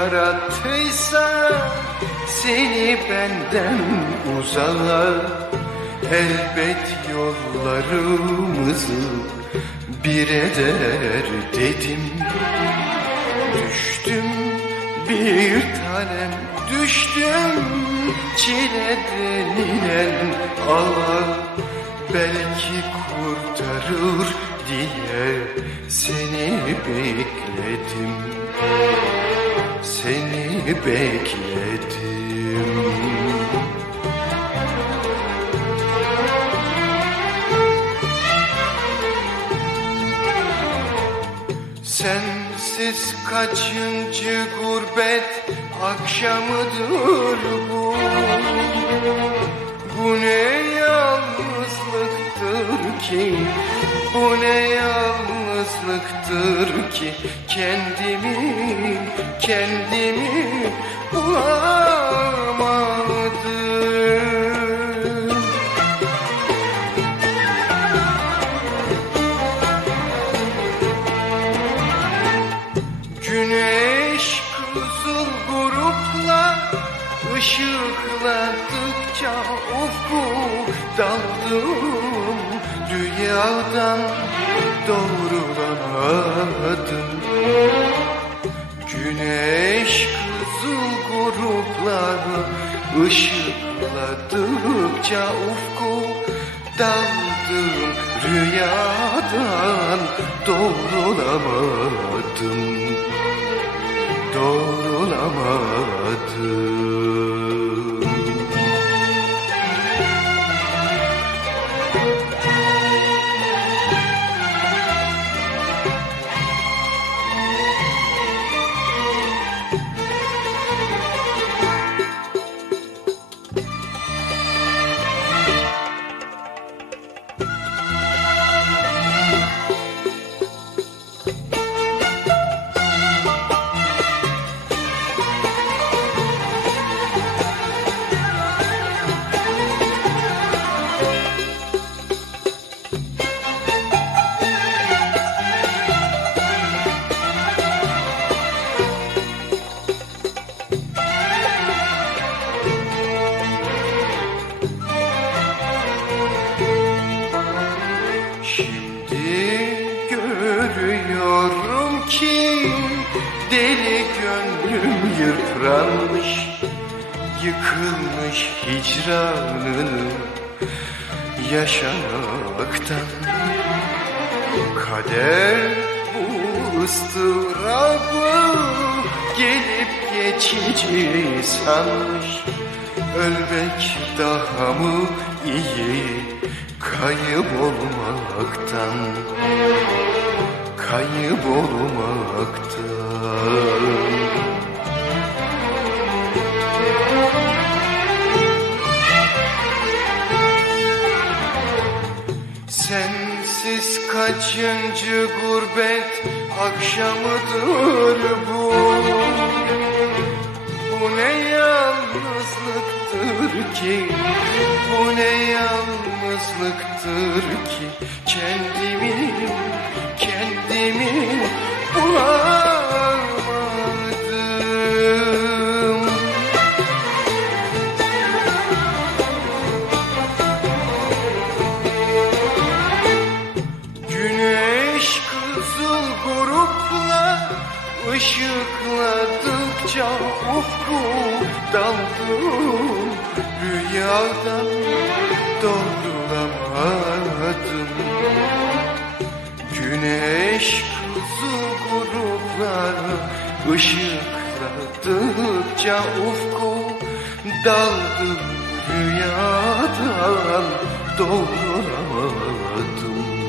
Bir rüzgar attıysa seni benden uzağa Elbet yollarımızı bir eder dedim. Düştüm bir tanem düştüm çile denilen ağa Belki kurtarır diye seni bekledim Seni bekledim. Sensiz kaçıncı gurbet akşamıdır bu? Bu ne yalnızlıktır ki Bu ne yalnızlıktır ki Kendimi, kendimi bulamadım? Güneş kızıl grupla ışıkladıkça ufku daldım Rüyadan doğrulamadım Güneş kızıl grupları ışıkladıkça ufku daldım Rüyadan doğrulamadım doğrulamadım ki deli gönlüm yıpranmış Yıkılmış hicranını yaşamaktan. Kader bu ıstırabı gelip geçici sanmış Ölmek daha mı iyi kayıp olmaktan Kayıp olmaktan Sensiz kaçıncı gurbet akşamıdır bu? Bu ne yalnızlıktır ki? Bu ne yalnızlıktır ki Kendimi, kendimi bulamadım. Güneş kızıl grupla ışıkladıkça ufku daldım Rüyadan doğrulamadım Güneş kızıl grupları ışıkladıkça ufku daldım Rüyadan. Doğrulamadım